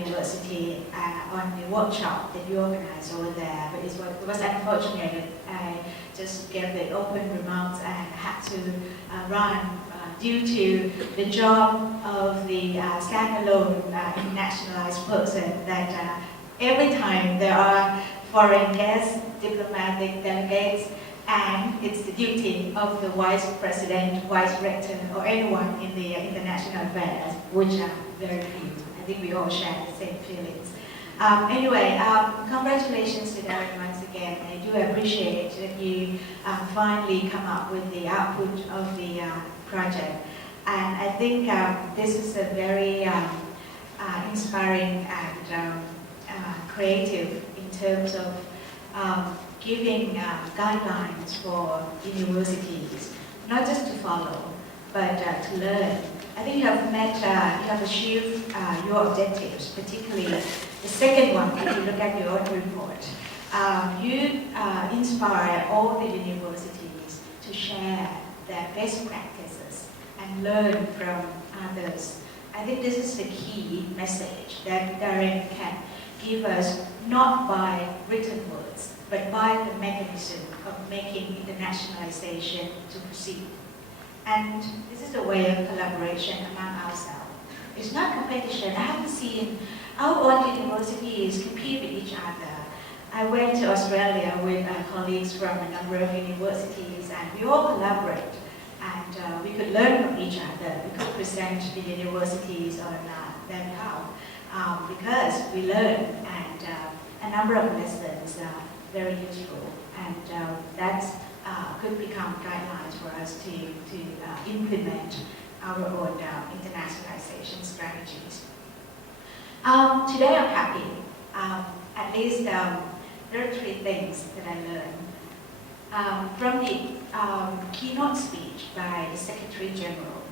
University on the workshop that you organized over there, but it was unfortunate. I just gave the open remarks and had to run due to the job of the standalone internationalized person that every time there are foreign guests, diplomatic delegates, and it's the duty of the vice president, vice rector, or anyone in the international affairs, which are very few. I think we all share the same feelings. Anyway, congratulations to Darren once again. I do appreciate that you finally come up with the output of the project. And I think this is a very inspiring and creative in terms of giving guidelines for universities, not just to follow, but to learn. I think you have achieved your objectives, particularly the second one, if you look at your own report. You inspire all the universities to share their best practices and learn from others. I think this is the key message that Darren can give us, not by written words, but by the mechanism of making internationalization to proceed. And this is a way of collaboration among ourselves. It's not competition. I haven't seen our own universities compete with each other. I went to Australia with colleagues from a number of universities, and we all collaborate. And we could learn from each other. We could present the universities on their behalf because we learn, and a number of lessons are very useful. And that could become guidelines for us to implement our own internationalization strategies. Today I'm happy. At least there are three things that I learned. From the keynote speech by the Secretary General,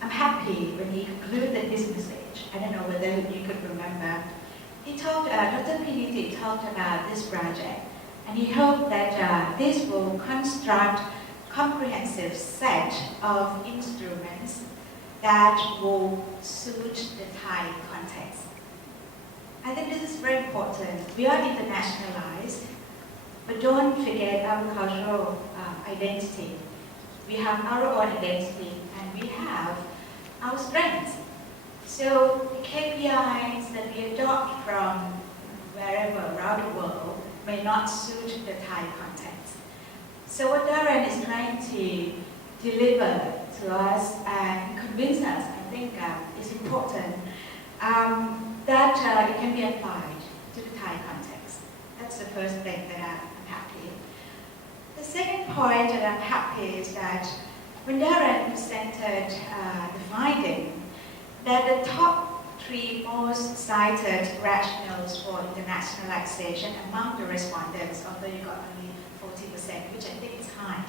I'm happy when he concluded this message. I don't know whether you could remember. He talked, Dr. Piniti talked about this project, and he hoped that this will construct a comprehensive set of instruments that will suit the Thai context. I think this is very important. We are internationalized, but don't forget our cultural identity. We have our own identity, and we have our strengths. So the KPIs that we adopt from wherever around the world may not suit the Thai context. So what Darren is trying to deliver to us and convince us, I think is important, that it can be applied to the Thai context. That's the first thing that I'm happy. The second point that I'm happy is that when Darren presented the finding that the top three most cited rationales for internationalization among the respondents, although you got only 40%, which I think is high,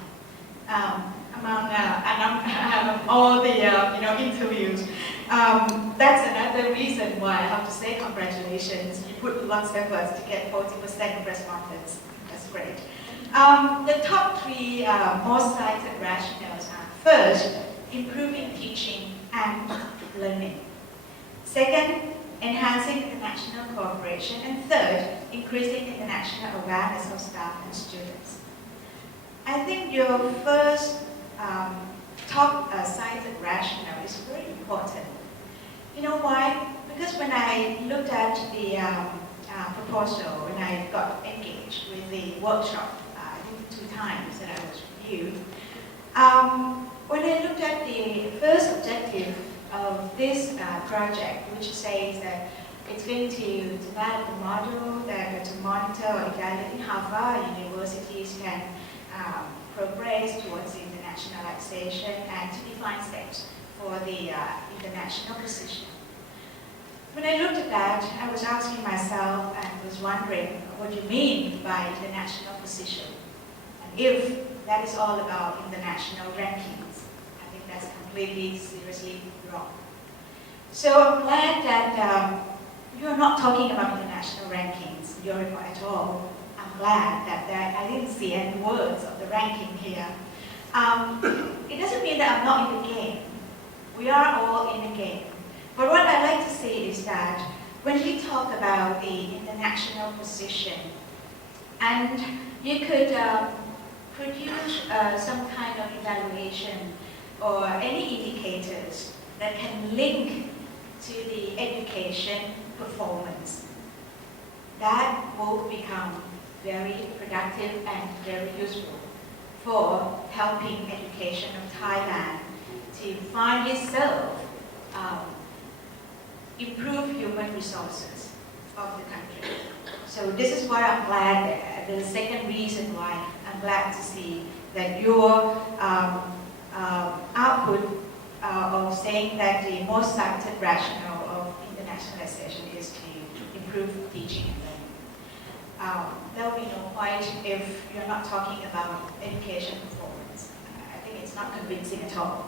among all the interviews. That's another reason why I have to say congratulations. You put lots of efforts to get 40% of respondents. That's great. The top three most cited rationales are: first, improving teaching and learning; second, enhancing international cooperation; and third, increasing international awareness of staff and students. I think your first top cited rationale is very important. You know why? Because when I looked at the proposal, when I got engaged with the workshop, I think 2 times that I was reviewed, when I looked at the first objective of this project, which says that it's going to develop a model that to monitor equality, how far universities can progress towards internationalization, and to define steps for the international position. When I looked at that, I was asking myself and was wondering, what do you mean by international position? And if that is all about international rankings, I think that's completely, seriously wrong. So I'm glad that you're not talking about international rankings in your report at all. I'm glad that I didn't see any words of the ranking here. It doesn't mean that I'm not in the game. We are all in the game. But what I like to say is that when we talk about the international position, and you could produce some kind of evaluation or any indicators that can link to the education performance. That will become very productive and very useful for helping education of Thailand to find itself improve human resources of the country. So this is why I'm glad, the second reason why I'm glad to see that your output of saying that the most cited rationale of internationalization is to improve teaching and learning. There will be no point if you're not talking about education performance. I think it's not convincing at all.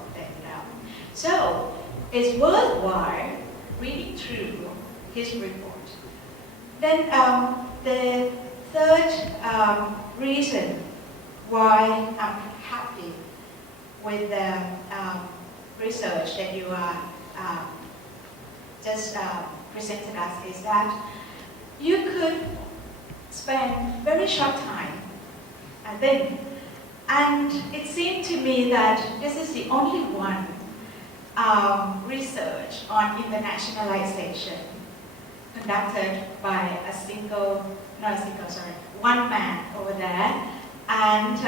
So it's worthwhile reading through his report. Then the third reason why I'm happy with the research that you are just presented us is that you could spend very short time, I think, and it seemed to me that this is the only one research on internationalization conducted by one man over there, and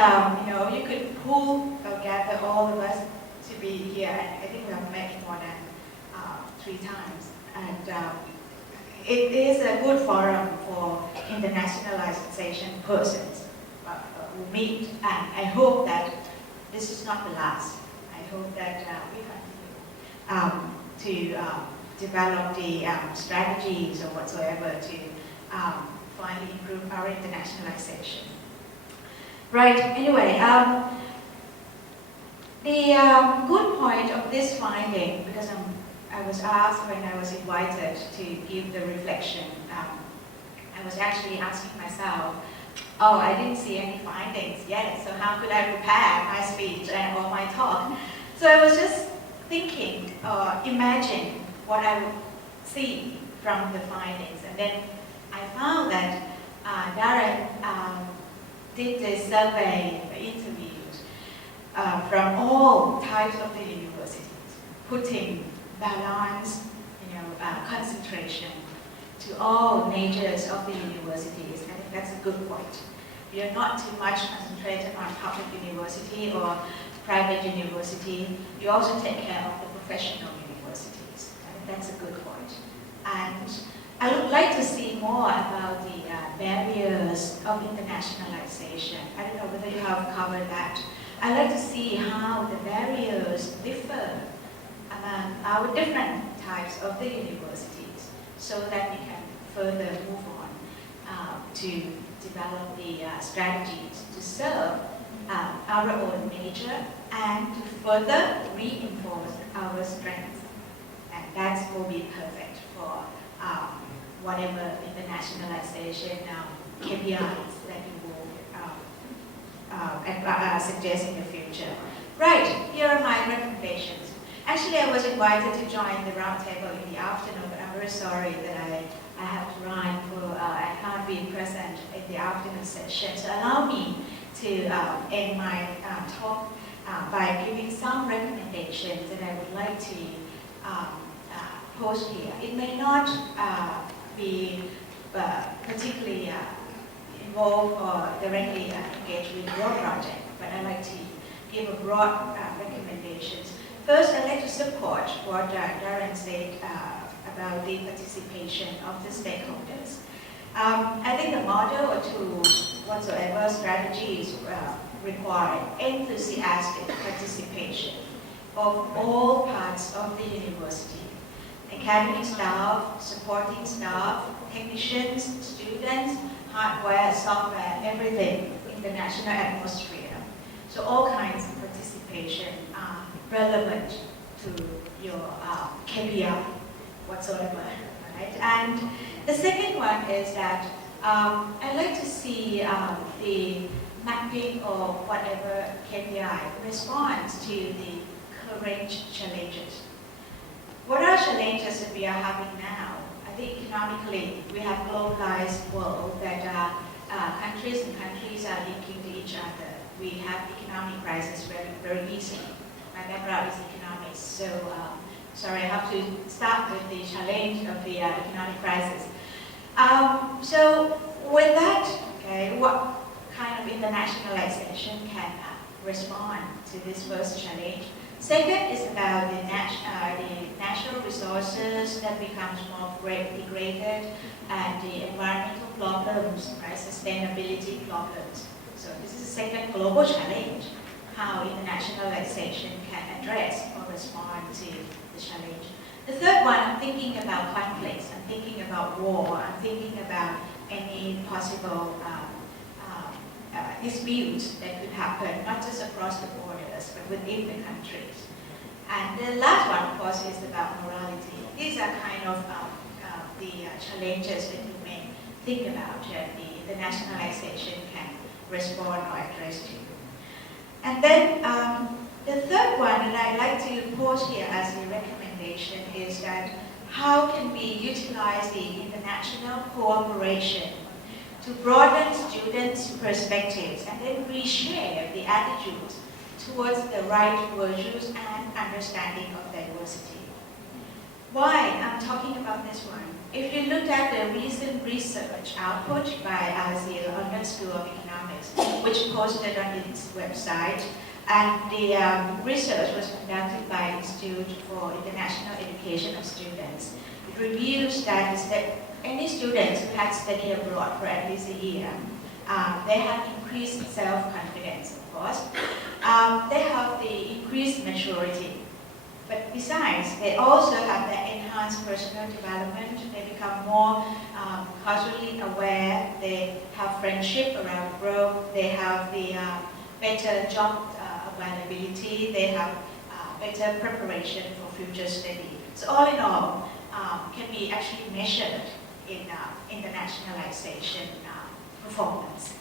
you could pull or gather all of us to be here, and I think we have met more than 3 times, and it is a good forum for internationalization persons who meet, and I hope that this is not the last. I hope that we continue to develop the strategies or whatsoever to finally improve our internationalization. Right, anyway, the good point of this finding, because I was asked when I was invited to give the reflection, I was actually asking myself, oh, I didn't see any findings yet, so how could I prepare my speech or my talk? So I was just thinking, imagine what I would see from the findings, and then I found that Darren did the survey, interviews from all types of the universities, putting balance, concentration to all majors of the universities. I think that's a good point. We are not too much concentrated on public university or private university. You also take care of the professional universities. I think that's a good point. And I would like to see more about the barriers of internationalization. I don't know whether you have covered that. I'd like to see how the barriers differ among our different types of the universities so that we can further move on to develop the strategies to serve our own major and to further reinforce our strengths. And that will be perfect for whatever internationalization KPIs that you will suggest in the future. Right, here are my recommendations. Actually, I was invited to join the roundtable in the afternoon, but I'm very sorry that I have to run I can't be present in the afternoon session. So allow me to end my talk by giving some recommendations that I would like to post here. It may not be particularly involved or directly engaged with your project, but I'd like to give a broad recommendations. First, I'd like to support what Darren said about the participation of the stakeholders. I think the model or tools, whatsoever strategies require enthusiastic participation of all parts of the university. Academic staff, supporting staff, technicians, students, hardware, software, everything in the national atmosphere. So all kinds of participation are relevant to your KPI whatsoever, right? And the second one is that I'd like to see the mapping of whatever KPI responds to the current challenges. What are challenges that we are having now? I I think economically, we have globalized world that countries and countries are linking to each other. We have economic crisis very, very easily. My background is economics, so sorry, I have to start with the challenge of the economic crisis. So with that, okay, what kind of internationalization can respond to this first challenge? Second is about the natural resources that becomes more degraded and the environmental problems, right, sustainability problems. So this is the second global challenge, how internationalization can address or respond to the challenge. The third one, I'm thinking about conflicts, I'm thinking about war, I'm thinking about any possible disputes that could happen, not just across the borders, but within the countries. And the last one, of course, is about morality. These are kind of the challenges that you may think about the nationalization can respond or address to. And then the third one that I'd like to pose here as a recommendation is that how can we utilize the international cooperation to broaden students' perspectives and then reshape the attitudes towards the right virtues and understanding of diversity. Why I'm talking about this one? If you look at the recent research output by the London School of Economics, which posted on its website, and the research was conducted by the Institute for International Education of Students. It reveals that any students who had studied abroad for at least a year, they have increased self-confidence, of course. They have the increased maturity. But besides, they also have the enhanced personal development. They become more culturally aware. They have friendship around the globe. They have the better job availability. They have better preparation for future study. So all in all, can be actually measured in internationalization performance.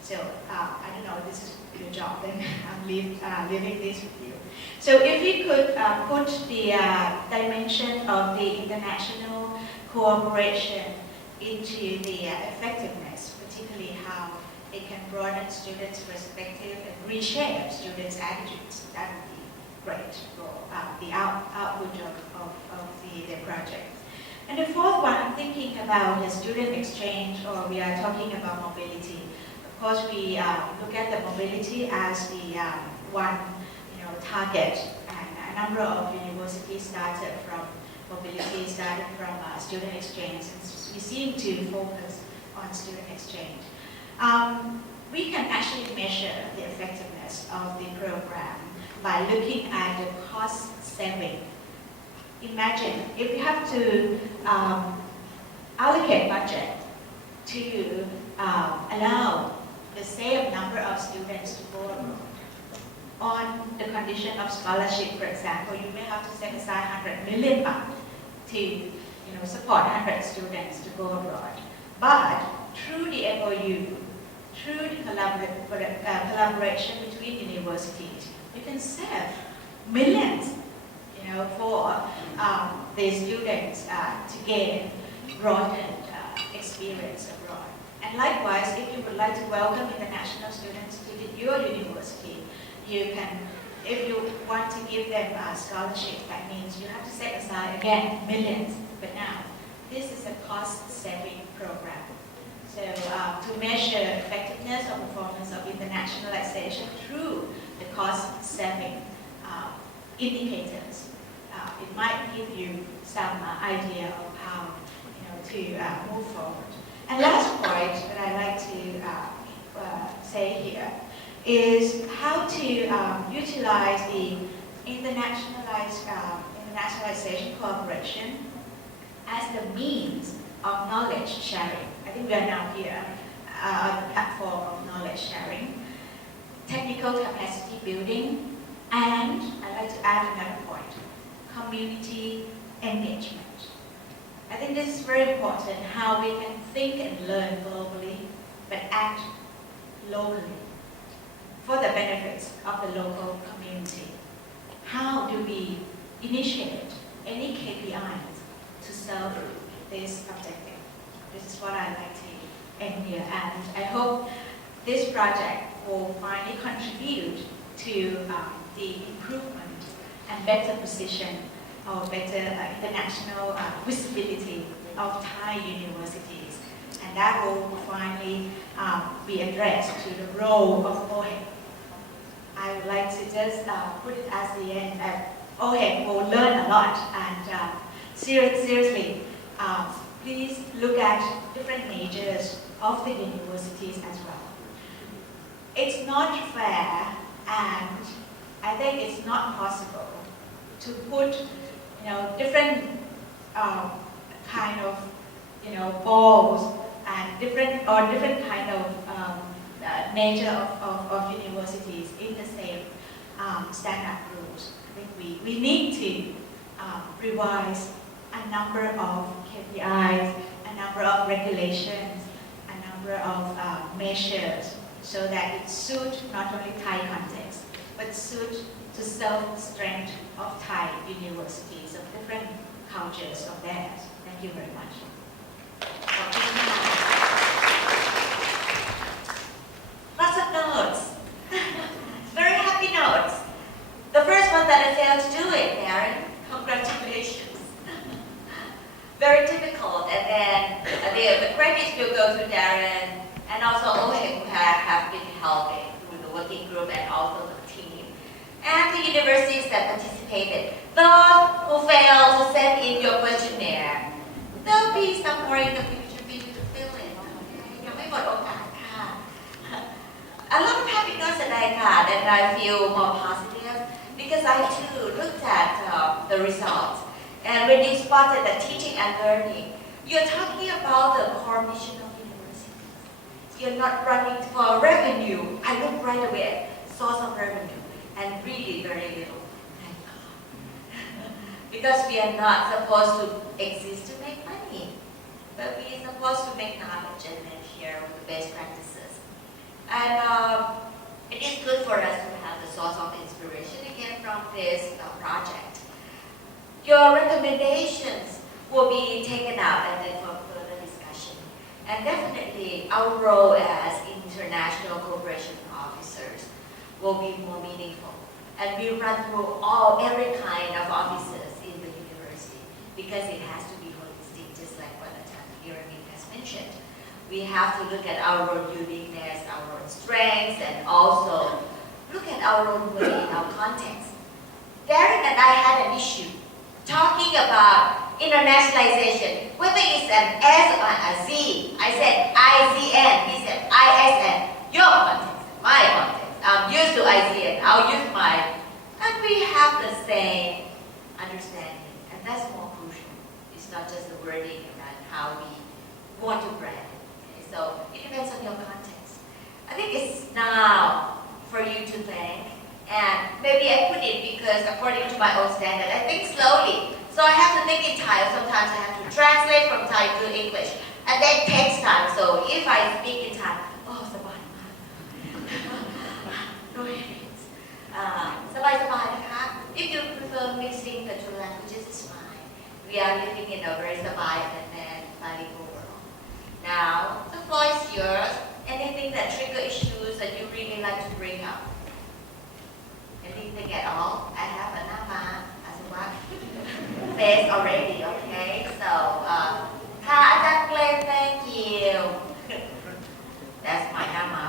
So I don't know, this is your job, then I'm leaving this with you. So if we could put the dimension of the international cooperation into the effectiveness, particularly how it can broaden students' perspective and reshape students' attitudes, that would be great for the output of the project. And the fourth one, I'm thinking about the student exchange, or we are talking about mobility. Of course, we look at the mobility as the one target, and a number of universities started from mobility, started from student exchange, and we seem to focus on student exchange. We can actually measure the effectiveness of the program by looking at the cost saving. Imagine if you have to allocate budget to allow the same number of students to go abroad. On the condition of scholarship, for example, you may have to set aside 100 million baht to support 100 students to go abroad. But through the MOU, through the collaboration between universities, you can save millions for the students to gain broadened experience abroad. And likewise, if you would like to welcome international students to your university, you can, if you want to give them a scholarship, that means you have to set aside, again, millions. But now, this is a cost-saving program. So to measure effectiveness or performance of internationalization through the cost-saving indicators, it might give you some idea of how to move forward. And last point that I'd like to say here is how to utilize the internationalization cooperation as the means of knowledge sharing. I think we are now here on the platform of knowledge sharing, technical capacity building, and I'd like to add another point, community engagement. I think this is very important, how we can think and learn globally, but act locally for the benefits of the local community. How do we initiate any KPIs to serve this objective. This is what I like to end here, and I hope this project will finally contribute to the improvement and better position or better international visibility of Thai universities, and that will finally be addressed to the role of OHEC. I would like to just put it as the end that OHEC will learn a lot, and seriously, please look at different majors of the universities as well. It's not fair, and I think it's not possible to put, different kind of, balls and different kind of nature of universities in the same standard rules. I think we need to revise a number of KPIs, a number of regulations, a number of measures, so that it suits not only Thai context, but suits the self-strength of Thai universities of different cultures of theirs. Thank you very much. Lots of notes. Very happy notes. The first one that I failed to do it, Darren. Congratulations. Very difficult, and then the credits will go to Darren and also OHEC, who have been helping with the working group and also the team, and the universities that participated. Those who failed to send in your questionnaire, there'll be some more in the future for you to fill in.ยังไม่หมดโอกาสค่ะ A lot of happy notes today, and I feel more positive because I too looked at the results. And when you spotted the teaching and learning, you're talking about the core mission of universities. You're not running for revenue. I looked right away at source of revenue, and really very little. Thank God. Because we are not supposed to exist to make money, but we are supposed to make knowledge and then share with the best practices. And it is good for us to have the source of inspiration again from this project. Your recommendations will be taken out and then for further discussion. And definitely our role as international cooperation officers will be more meaningful. And we run through every kind of offices in the university because it has to be holistic, just like what Amari has mentioned. We have to look at our own uniqueness, our own strengths, and also look at our own way, our context. Darren and I had an issue talking about internationalization, whether it's an S or a Z. I said IZN, he said ISN. Your context, my context. I'm used to IZN, I'll use mine. And we have the same understanding, and that's more crucial. It's not just the wording and how we want to brand it. Okay? So it depends on your context. I think it's now for you to think. And maybe I put it because according to my own standard, I think slowly. So I have to think in Thai. Sometimes I have to translate from Thai to English. And that takes time. So if I speak in Thai,สบายมาก no headaches. สบายๆนะคะ If you prefer mixing the two languages, it's fine. We are living in a very sabai and then bilingual world. Now, the floor is yours. Anything that trigger issues that you really like to bring up? Anything at all? I have a nama as well. Face already, okay? So, thank you. That's my nama.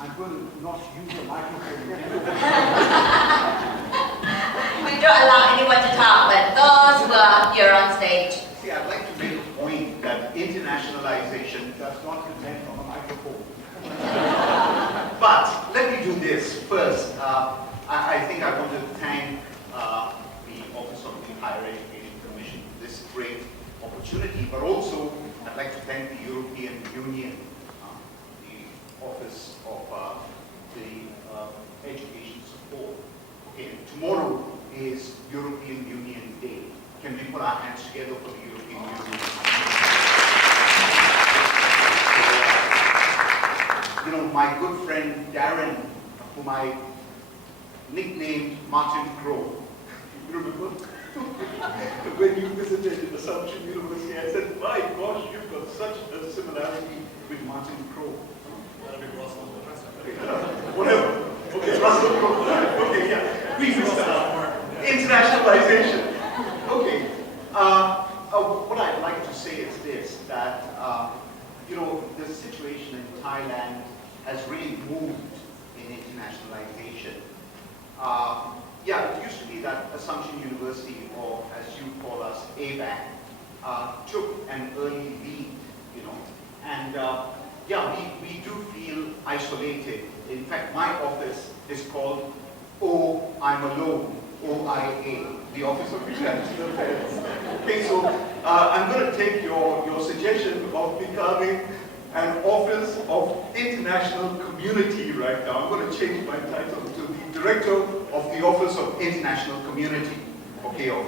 I'm going to not use the microphone. We don't allow anyone to talk, but those who are here on stage. See, I'd like to make a point that internationalization does not depend on a microphone. But let me do this first. I think I want to thank the Office of the Higher Education Commission for this great opportunity, but also I'd like to thank the European Union, the Office of the Education Support. Okay, tomorrow is European Union Day. Can we put our hands together for the European Union? My good friend Darren, whom I nicknamed Martin Crow, remember? When you visited Assumption University, I said, my gosh, you've got such a similarity with Martin Crowe. That'll be Russell. Whatever. Okay, Russell Crowe. Okay, yeah. We missed out. Internationalization. Okay. What I'd like to say is this, that, the situation in Thailand has really moved in internationalization. It used to be that Assumption University, or as you call us, ABAC, took an early lead, and we do feel isolated. In fact, my office is called I'm Alone, OIA, the Office of International Affairs. Okay, so I'm going to take your suggestion of becoming an Office of International Community right now. I'm going to change my title to the Director of the Office of International Community, okay, of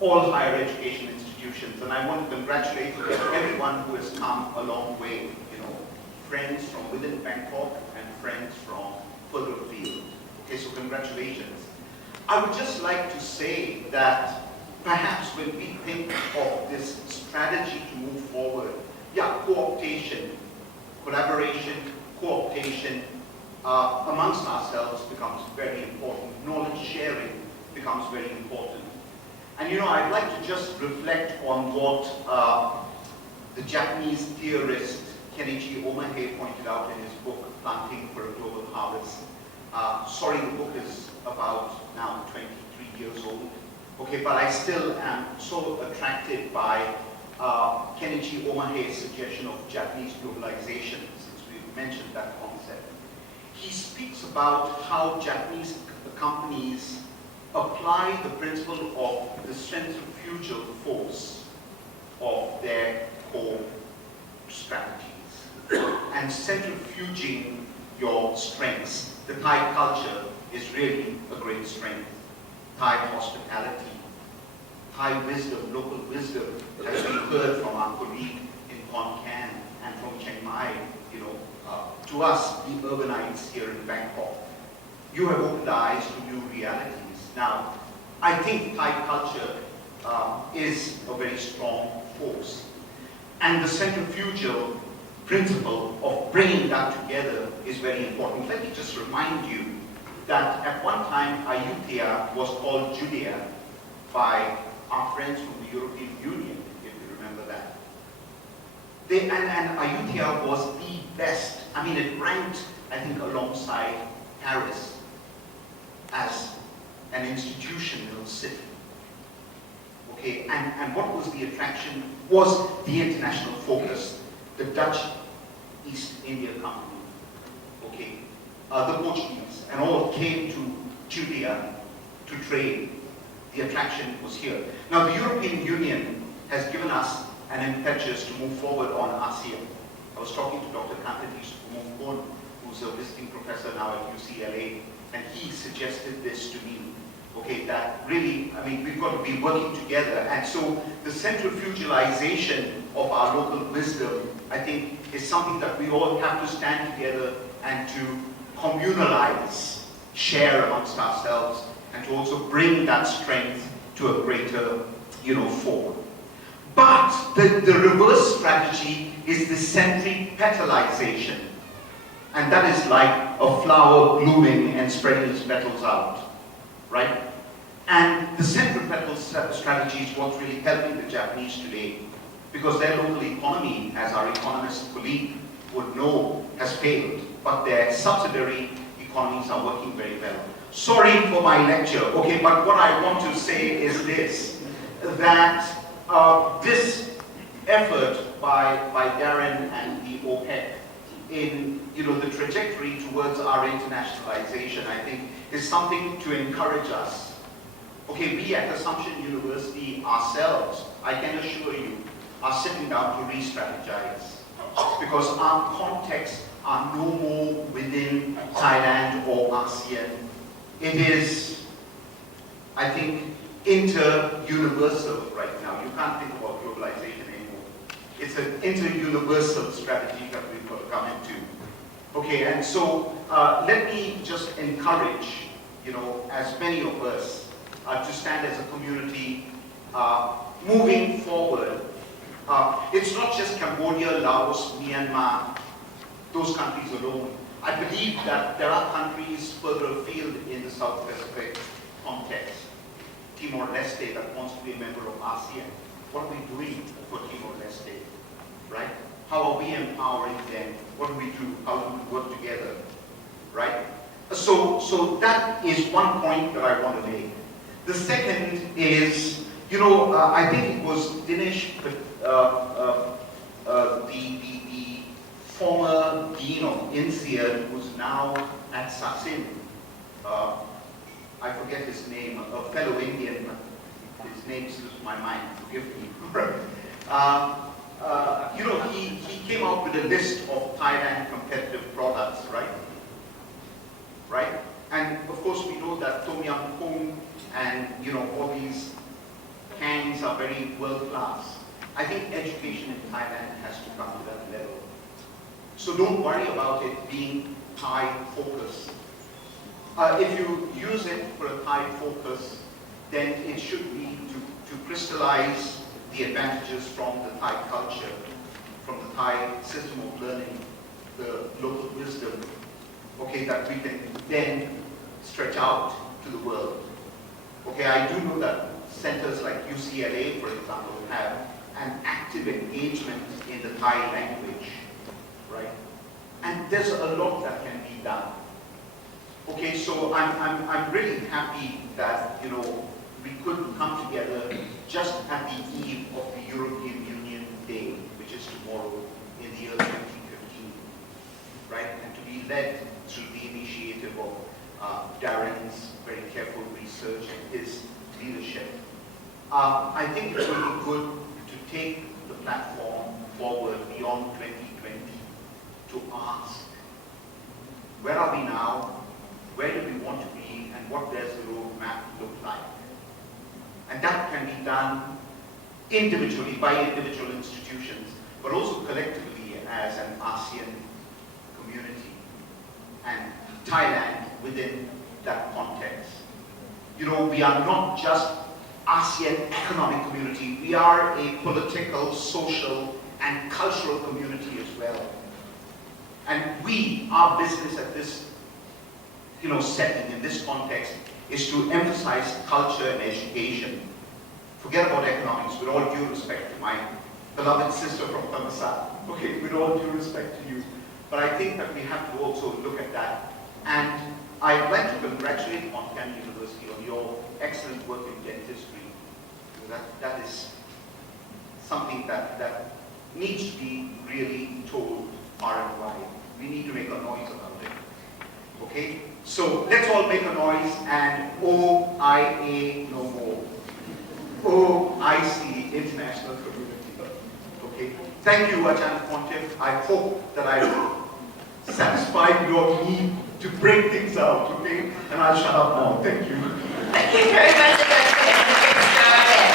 all higher education institutions. And I want to congratulate everyone who has come a long way, friends from within Bangkok and friends from further afield. Okay, so congratulations. I would just like to say that perhaps when we think of this strategy to move forward, co-optation, collaboration, co-optation amongst ourselves becomes very important. Knowledge sharing becomes very important. And I'd like to just reflect on what the Japanese theorist Kenichi Omahe pointed out in his book, Planting for a Global Harvest. Sorry, the book is about now 23 years old. Okay, but I still am so attracted by Kenichi Omahe's suggestion of Japanese globalization, since we've mentioned that concept. He speaks about how Japanese companies apply the principle of the centrifugal force of their core strategies and centrifuging your strengths. The Thai culture is really a great strength. Thai hospitality, Thai wisdom, local wisdom has been heard from our colleague in Khon Kaen and from Chiang Mai, to us, the urbanites here in Bangkok. You have opened eyes to new realities. Now, I think Thai culture is a very strong force. And the centrifugal principle of bringing that together is very important. Let me just remind you that at one time, Ayutthaya was called Judea by our friends from the European Union, if you remember that. And Ayutthaya was the best. I mean, it ranked, I think, alongside Paris as an institutional city. Okay, and what was the attraction? Was the international focus, the Dutch East India Company, okay, the Portuguese, and all came to Judea to trade. The attraction was here. Now, the European Union has given us an impetus to move forward on ASEAN. I was talking to Dr. Kantatish Kumukon, who's a visiting professor now at UCLA, and he suggested this to me. Okay, that really, I mean, we've got to be working together. And so the centrifugalization of our local wisdom, I think, is something that we all have to stand together and to communalize, share amongst ourselves, and to also bring that strength to a greater, fore. But the reverse strategy is the centripetalization. And that is like a flower blooming and spreading its petals out, right? And the centripetal strategy is what's really helping the Japanese today, because their local economy, as our economist colleague would know, has failed, but their subsidiary economies are working very well. Sorry for my lecture, okay, but what I want to say is this, that this effort by Darren and the OPEC in the trajectory towards our internationalization, I think, is something to encourage us. Okay, we at Assumption University ourselves, I can assure you, are sitting down to re-strategize, because our contexts are no more within Thailand or ASEAN. It is, I think, inter-universal right now. You can't think about globalization anymore. It's an inter-universal strategy that we've got to come into. Okay, and so let me just encourage, as many of us to stand as a community moving forward. It's not just Cambodia, Laos, Myanmar, those countries alone. I believe that there are countries further afield in the South Pacific context. Timor-Leste that wants to be a member of ASEAN. What are we doing for Timor-Leste, right? How are we empowering them? What do we do? How do we work together, right? So that is one point that I want to make. The second is, you know, I think it was Dinesh, the former dean of INSEAD, who's now at Sassin. I forget his name, a fellow Indian, his name slips my mind, forgive me. You know, he came out with a list of Thailand competitive products, right? Right? And of course we know that Tom Yum Goong and, you know, all these cans are very world class. I think education in Thailand has to come to that level. So don't worry about it being Thai focused. If you use it for a Thai focus, then it should be to crystallize the advantages from the Thai culture, from the Thai system of learning, the local wisdom, okay, that we can then stretch out to the world. Okay, I do know that centers like UCLA, for example, have an active engagement in the Thai language, right? And there's a lot that can be done. Okay, so I'm really happy that, you know, we could come together just at the eve of the European Union Day, which is tomorrow in the year 2015, right? And to be led through the initiative of Darren's very careful research and his leadership. I think it's really good to take the platform forward beyond 2020 to ask, where are we now? Where do we want to be, and what does the roadmap look like? And that can be done individually by individual institutions, but also collectively as an ASEAN community, and Thailand within that context. You know, we are not just ASEAN economic community, we are a political, social, and cultural community as well. And our business at this, you know, setting, in this context, is to emphasize culture and education. Forget about economics, with all due respect to my beloved sister from Thammasat. Okay, with all due respect to you. But I think that we have to also look at that. And I'd like to congratulate Montana University on your excellent work in dentistry. That is something that needs to be really told far and wide. We need to make a noise about it. Okay? So let's all make a noise and OIA no more. OIC, International Community. Okay? Thank you, Ajahn Pontiff. I hope that I satisfied your need to bring things out, okay? And I'll shut up now. Thank you. Thank you very much for getting started.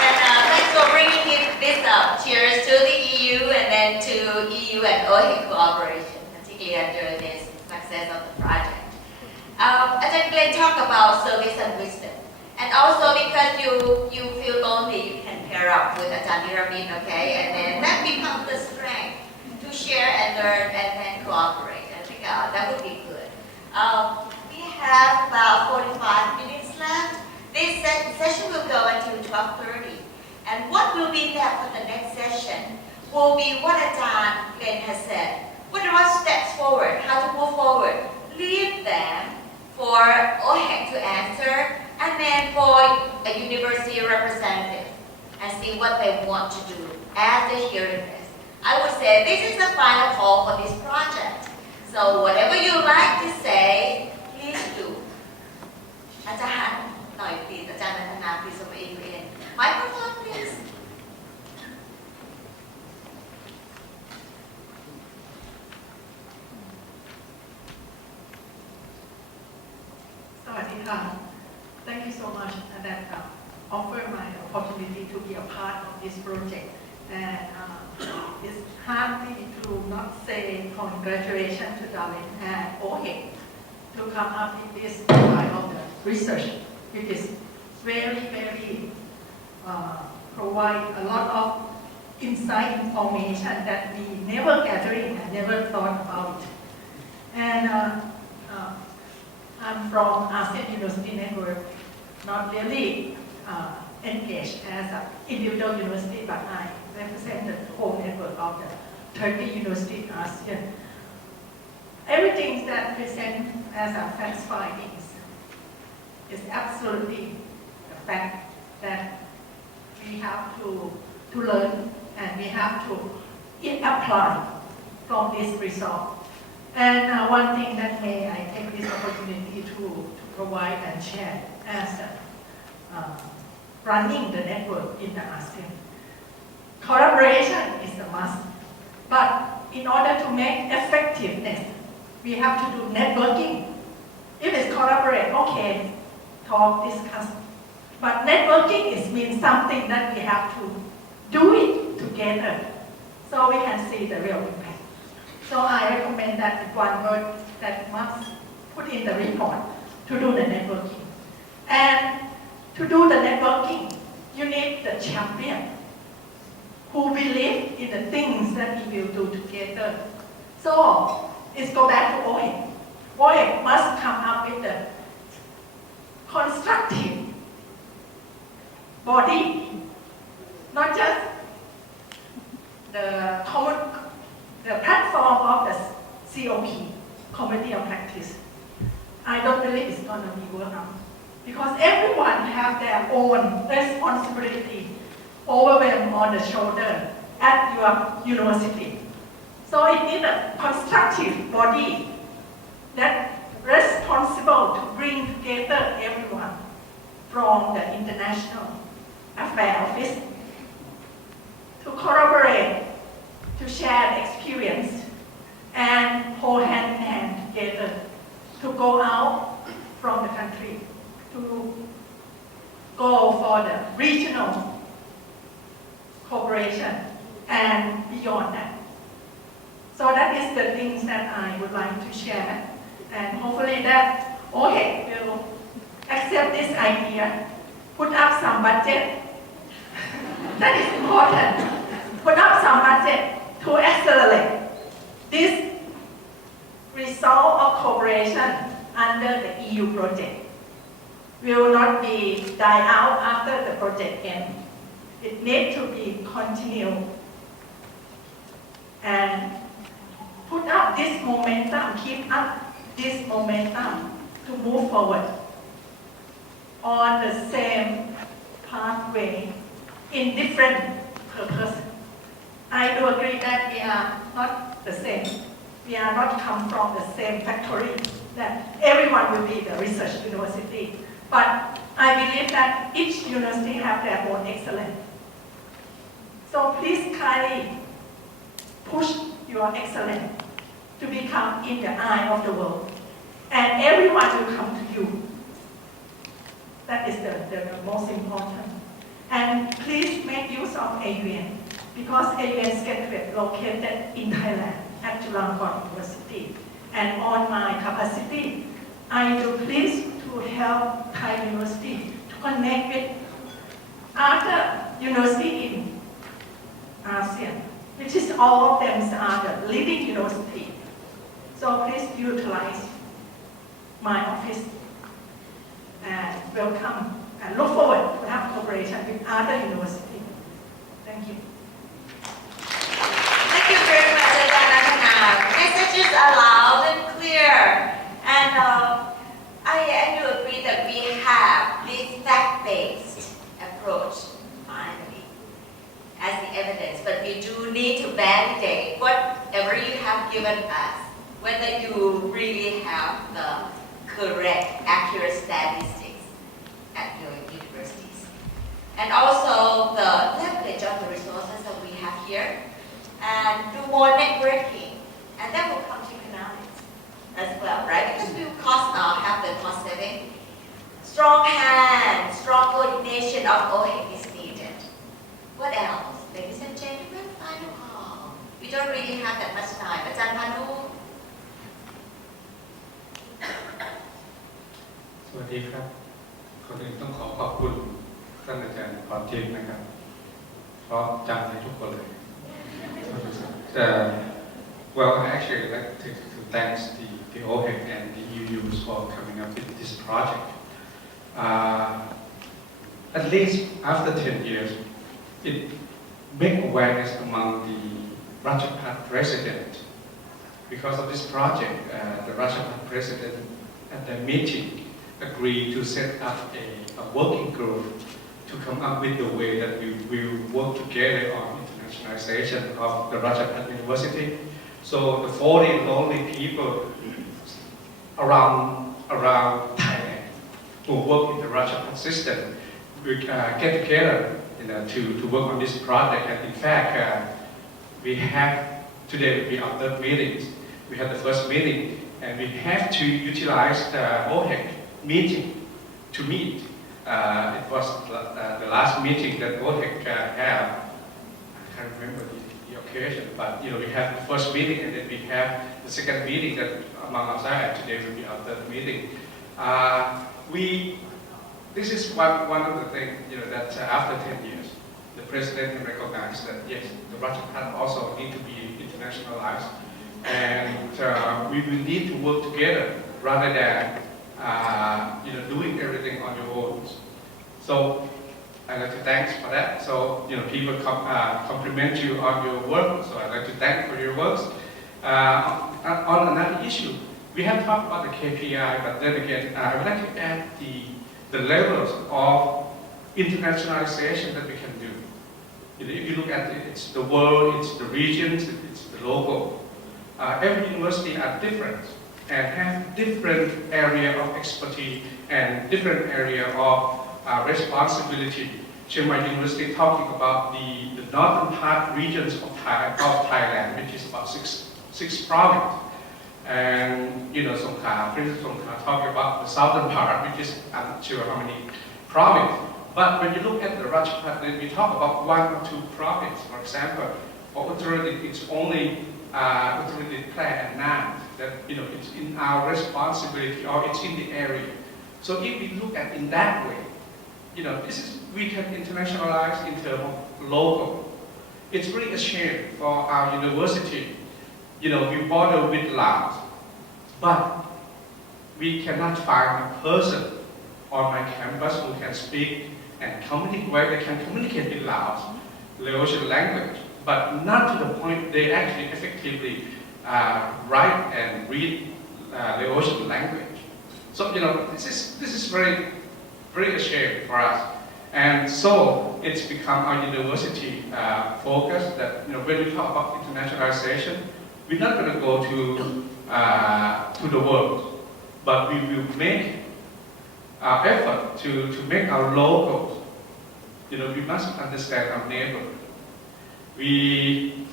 And thanks for bringing this up. Cheers to the EU and then to EU and OHIC cooperation, particularly under this success of the project. Ajahn Glenn talked about service and wisdom. And also because you feel lonely, you can pair up with Ajahn Niramin, okay? And then that becomes the strength to share and learn and then cooperate. I think that would be good. We have about 45 minutes left. This session will go until 12:30. And what will be there for the next session will be what Ajahn Glenn has said. What are steps forward, how to move forward. Leave them for OHEC to answer, and then for a university representative, and see what they want to do as they hear this. I would say this is the final call for this project. So whatever you like to say, please do. Ajahn, please. Ajahn Nantana, please over in. Microphone, please. Thank you so much that offer my opportunity to be a part of this project. And it's hard me to not say congratulations to Darren and OHIC to come up with this kind of research. It is very provide a lot of inside information that we never gathering and never thought about. And I'm from ASEAN University Network, not really engaged as an individual university, but I represent the whole network of the 30 universities in ASEAN. Everything that present as a fact findings is absolutely the fact that we have to learn and we have to apply from this result. And one thing that may I take this opportunity to provide and share as running the network in the ASEAN. Collaboration is a must, but in order to make effectiveness, we have to do networking. If it's collaborate, okay, talk, discuss. But networking means something that we have to do it together so we can see the real impact. So I recommend that one word that must put in the report to do the networking. And to do the networking, you need the champion who believe in the things that we will do together. So let's go back to OHEC. OHEC must come up with the constructive body, not just the platform of the COP, Committee of Practice. I don't believe it's going to be worked out because everyone have their own responsibility overwhelmed on the shoulder at your university. So it needs a constructive body that responsible to bring together everyone from the International Affairs Office to collaborate, to share experience, and hold hand in hand together to go out from the country, to go for the regional cooperation and beyond that. So that is the things that I would like to share, and hopefully that OHEC will accept this idea, put up some budget. That is important. Put up some budget to accelerate this result of cooperation under the EU project. Will not be die out after the project ends. It needs to be continued and put up this momentum, keep up this momentum to move forward on the same pathway in different purposes. I do agree that we are not the same. We are not come from the same factory, that everyone will be the research university. But I believe that each university have their own excellence. So please kindly push your excellence to become in the eye of the world. And everyone will come to you. That is the most important. And please make use of AUN, because AUN Secretariat located in Thailand at Chulalongkorn University. And on my capacity, I do please to help Thai University to connect with other universities in ASEAN, which is all of them are the leading university. So please utilize my office and welcome and look forward to have cooperation with other universities. Thank you. Thank you very much, Ajahn. Messages are loud and clear. And I do agree that we have this fact-based approach, finally, as the evidence. But we do need to validate whatever you have given us, whether you really have the correct, accurate statistics at your universities. And also the leverage of the resources that we have here, and do more networking. And that will come to economics as well, right? Because we will have the cost saving. Strong hand, strong coordination of OHEC is needed. What else? Ladies and gentlemen, final call. We don't really have that much time. Ajahn Panu. สวัสดีครับ ข ก่อนอื่นต้องขอบคุณท่านอาจารย์พรทิพย์นะครับเพราะจำได้ทุกคนเลย Well, I actually like to thank the OHEC and the EUs for coming up with this project. At least after 10 years, it made awareness among the Rajapaksa president. Because of this project, the Rajapaksa president at the meeting agreed to set up a working group to come up with the way that we will work together on internationalization of the Rajapaksa University. So the 40 lonely people around Thailand who work in the Rajapaksa system we get together to work on this project. And in fact, we have today we have third meetings. We had the first meeting, and we have to utilize the OHEC meeting to meet. It was the last meeting that OHEC had. I can't remember the occasion, but we have the first meeting, and then we have the second meeting that among us. Today will be our third meeting. This is one of the things that after 10 years, the president can recognize that yes, the Rajapaksa also need to be internationalized, and we will need to work together rather than doing everything on your own. So I'd like to thank for that. So people compliment you on your work. So I'd like to thank for your works. On another issue, we have talked about the KPI, but then again, I would like to add the levels of internationalization that we can do. If you look at it, it's the world, it's the regions, it's the local. Every university are different and have different area of expertise and different area of responsibility. Chiang Mai University talking about the northern part regions of Thailand, which is about six provinces. And Songkhla, Princess Songkhla talking about the southern part, which is I'm not sure how many provinces. But when you look at the Rajapaksa, we talk about one or two provinces. For example, for Watergate, it's only Watergate, Krai and Nam. That it's in our responsibility or it's in the area. So if we look at in that way, we can internationalize in terms of local. It's really a shame for our university. We border with Laos, but we cannot find a person on my campus who can speak and communicate, where they can communicate with Laos, Laotian language, but not to the point they actually effectively write and read Laotian language. So this is very, very a shame for us. And so it's become our university focus that when we talk about internationalization, we're not going to go to the world, but we will make our effort to make our locals. We must understand our neighbor. We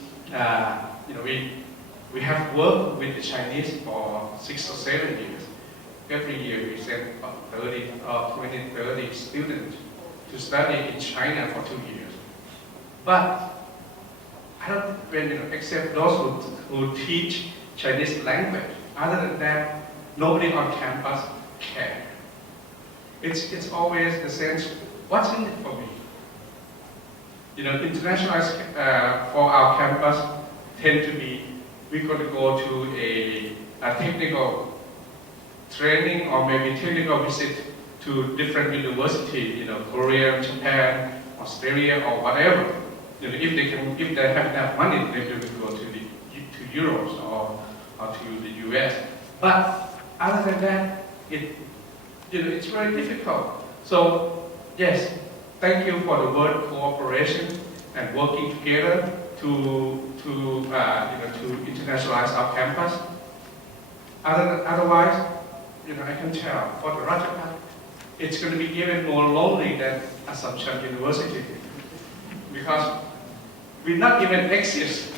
have worked with the Chinese for 6 or 7 years. Every year we send about 30 students to study in China for 2 years. But I don't except those who teach Chinese language. Other than that, nobody on campus cares. It's always the sense, what's in it for me? Internationalized for our campus tend to be, we're going to go to a technical training or maybe technical visit to different universities, Korea, Japan, Australia, or whatever. If they have enough money, they will go to Europe or to the US. But other than that, it's very difficult. So yes, thank you for the word cooperation and working together to internationalize our campus. Otherwise, I can tell for the Rajapaksa, it's going to be even more lonely than Assumption University because we not even exist.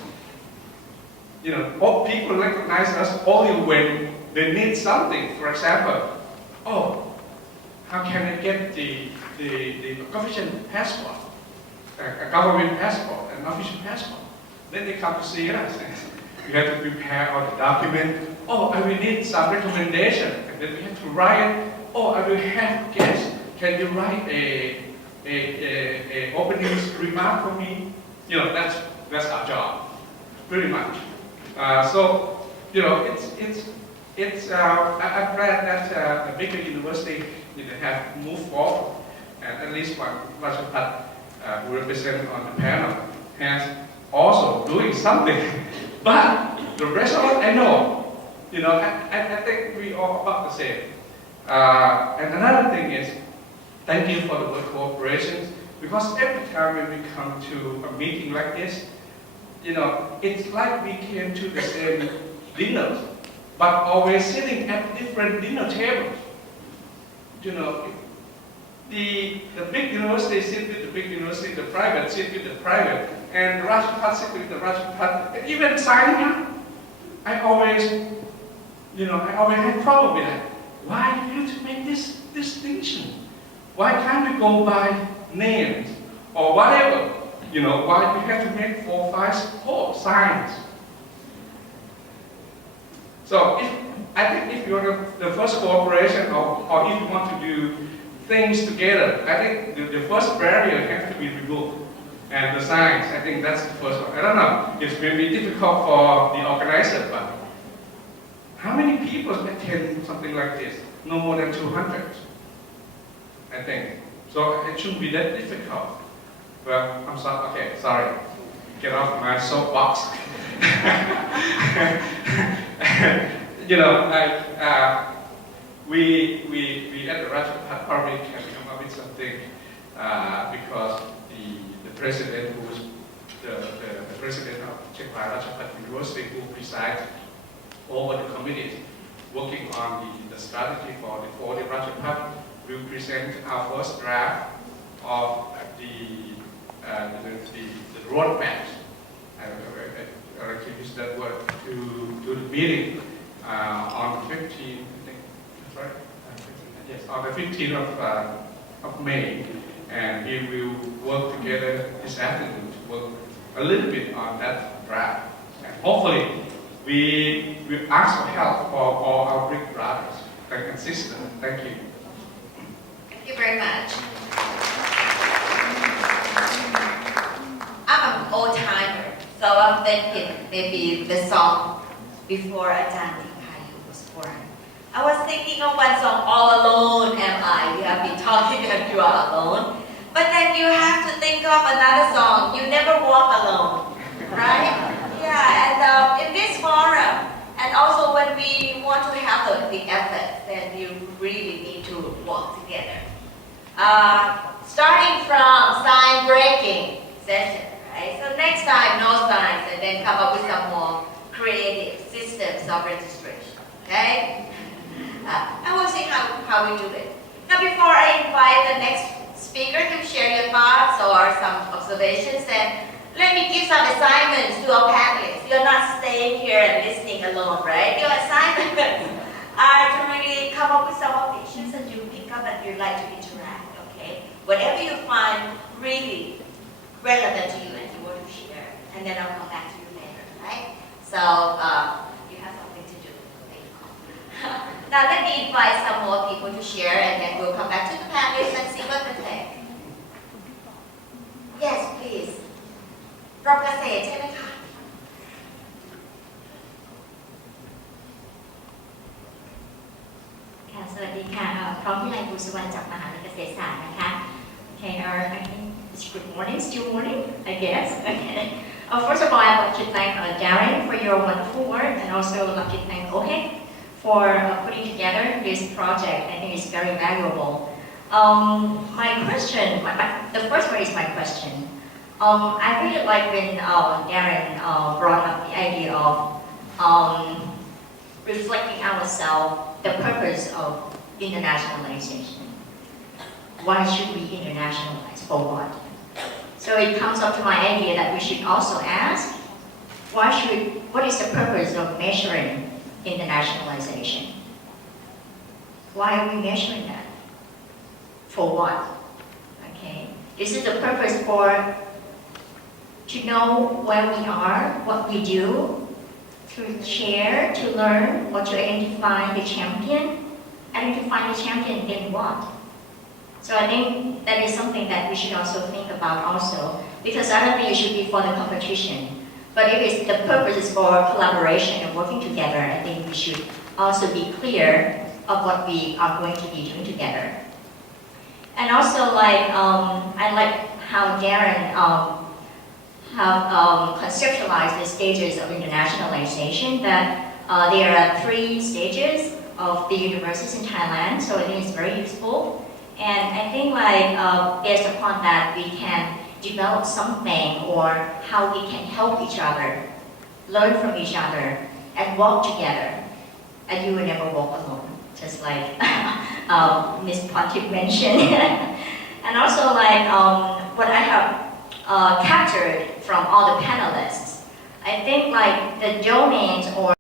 All people recognize us only when they need something. For example, how can I get the official passport, a government passport, an official passport? Then they come to see us. We have to prepare all the documents. I will need some recommendation. And then we have to write, I will have guests can you write a opening remark for me? You know, that's our job, pretty much. So, you know, I'm glad that the bigger university have moved forward, and at least one Rajapat who represent on the panel has also doing something. But the rest of us, I know, you know, I think we all about the same. And another thing is, thank you for the word cooperation, because every time when we come to a meeting like this, you know, it's like we came to the same dinners, but always sitting at different dinner tables. You know, the big university sit with the big university, the private sit with the private, and the Rajapat sit with the Rajapat, and even signing, I always had problem with that. Why do you have to make this distinction? Why can't we go by names or whatever? You know, why do we have to make 4, 5 signs? So I think if you're the first cooperation or if you want to do things together, I think the first barrier has to be removed. And the signs, I think that's the first one. I don't know, it's maybe difficult for the organizer, but how many people attend something like this? No more than 200, I think. So it shouldn't be that difficult. Well, I'm sorry, okay, sorry. Get off my soapbox. You know, we at the Rajapat probably can come up with something because the president, who was the president of Chiang Mai Rajapat University, who presides over the committees working on the strategy for the Rajapat, will present our first draft of the roadmap. I like to use that word to the meeting on the 15th, I think, that's right? Yes, on the 15th of May, and we will work together this afternoon to work a little bit on that draft. And hopefully, we will ask for help for all our big brothers and sisters. Thank you. Thank you very much. I'm an old timer, so I'm thinking maybe the song before Ajahn was born. I was thinking of one song, All Alone Am I. You have been talking that you are alone. But then you have to think of another song, You Never Walk Alone, right? Yeah, and in this forum, and also when we want to have the effort, then you really need to work together. Starting from sign breaking session, right? So next time, no signs, and then come up with some more creative systems of registration, okay? I will see how we do it. Now before I invite the next speaker to share your thoughts or some observations, and let me give some assignments to our panelists. You're not staying here and listening alone, right? Your assignments are to really come up with some of the issues that you pick up and you'd like to interact, okay? Whatever you find really relevant to you and you want to share, and then I'll come back to you later, right? So you have something to do. Now let me invite some more people to share, and then we'll come back to the panelists and see what they think. Yes, please. รบเกษตรใช่ไหมคะ ค่ะสวัสดีค่ะพร้อมวิไลบุญสุวรรณจากมหาวิทยาลัยเกษตรศาสตร์นะคะ Okay, I think it's good morning, still morning, I guess. Okay. First of all, I'd like to thank Darren for your wonderful work, and also I'd like to thank Ohek for putting together this project. I think it's very valuable. My question, the first one is my question. I really like when Darren brought up the idea of reflecting ourselves, the purpose of internationalization. Why should we internationalize? For what? So it comes up to my idea that we should also ask, what is the purpose of measuring internationalization? Why are we measuring that? For what? Okay. Is it the purpose to know where we are, what we do, to share, to learn, or to identify the champion? And to find the champion in what? So I think that is something that we should also think about also, because I don't think it should be for the competition. But if it's, the purpose is for collaboration and working together, I think we should also be clear of what we are going to be doing together. And also, like, I like how Darren have conceptualized the stages of internationalization, that there are 3 stages of the universities in Thailand, so I think it's very useful. And I think, like, based upon that, we can develop something, or how we can help each other, learn from each other, and walk together. And you will never walk alone, just like Ms. Pontiff mentioned. And also, like, what I have captured from all the panelists, I think, like, the domains or